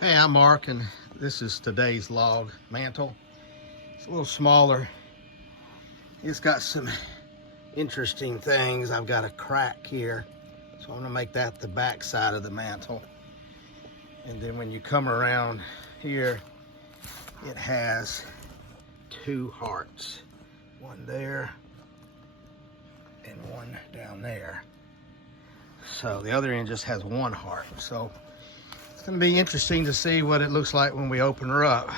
Hey, I'm Mark, and this is today's log mantle. It's a little smaller. It's got some interesting things. I've got a crack here, so I'm gonna make that the back side of the mantle. And then when you come around here, it has two hearts. One there and one down there. So the other end just has one heart. So it's going to be interesting to see what it looks like when we open her up.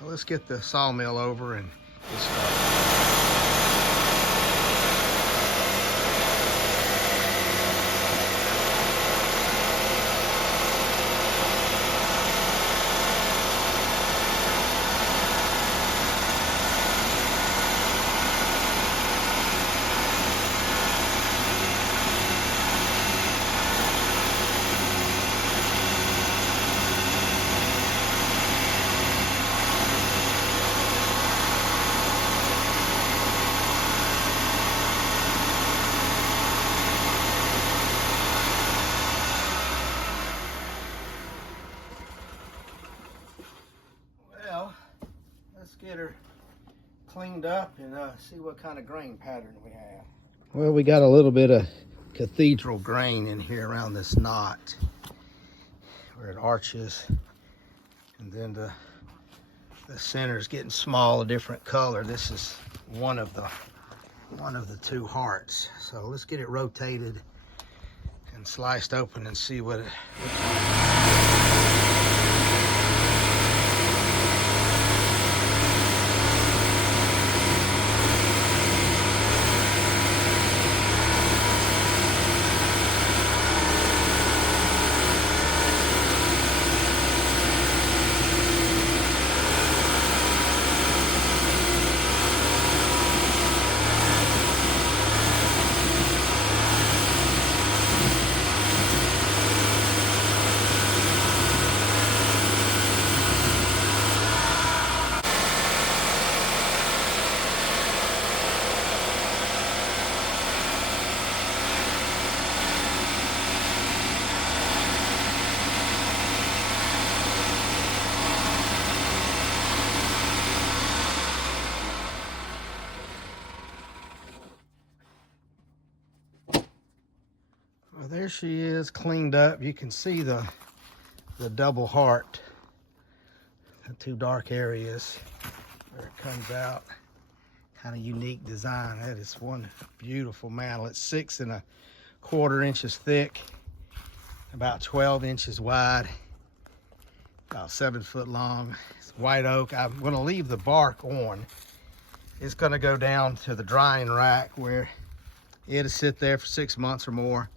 Let's get the sawmill over and get started. Let's get her cleaned up and see what kind of grain pattern we have. Well, we got a little bit of cathedral grain in here around this knot where it arches, and then the center is getting small, a different color. This is one of the two hearts. So let's get it rotated and sliced open and see what it looks like. Well, there she is, cleaned up. You can see the double heart, the two dark areas where it comes out. Kind of unique design. That is one beautiful mantle. It's 6 1/4 inches thick, about 12 inches wide, about 7 foot long. It's white oak. I'm going to leave the bark on. It's going to go down to the drying rack where it'll sit there for 6 months or more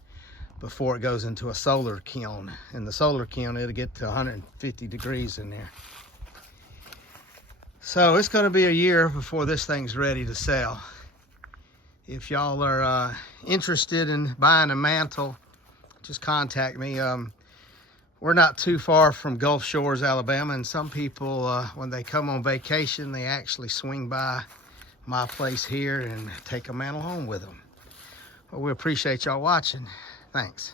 before it goes into a solar kiln. In the solar kiln, it'll get to 150 degrees in there. So it's going to be a year before this thing's ready to sell. If y'all are interested in buying a mantle, just contact me. We're not too far from Gulf Shores, Alabama, and some people, when they come on vacation, they actually swing by my place here and take a mantle home with them. Well, we appreciate y'all watching. Thanks.